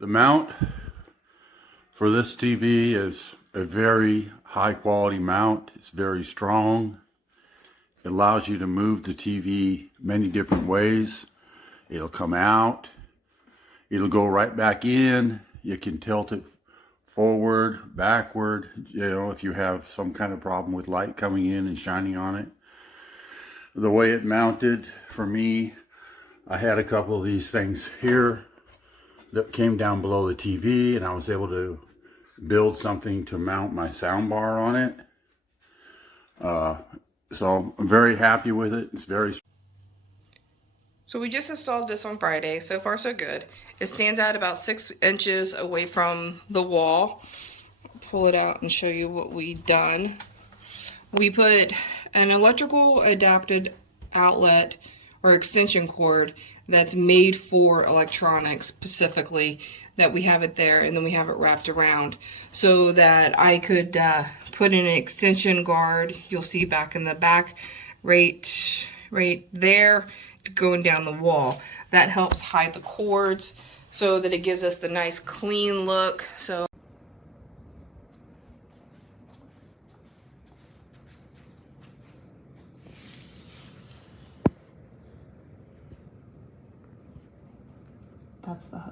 The mount for this TV is a very high quality mount. It's very strong. It allows you to move the TV many different ways. It'll come out. It'll go right back in. You can tilt it forward, backward, if you have some kind of problem with light coming in and shining on it. The way it mounted for me, I had a couple of these things here that came down below the TV, and I was able to build something to mount my sound bar on it. So I'm very happy with it. It's very. So we just installed this on Friday. So far so good. It stands out about 6 inches away from the wall. Pull it out and show you what we done. We put an electrical adapted outlet or extension cord that's made for electronics specifically, that we have it there, and then we have it wrapped around so that I could put in an extension guard. You'll see back in the back right there going down the wall. That helps hide the cords so that it gives us the nice clean look. So that's the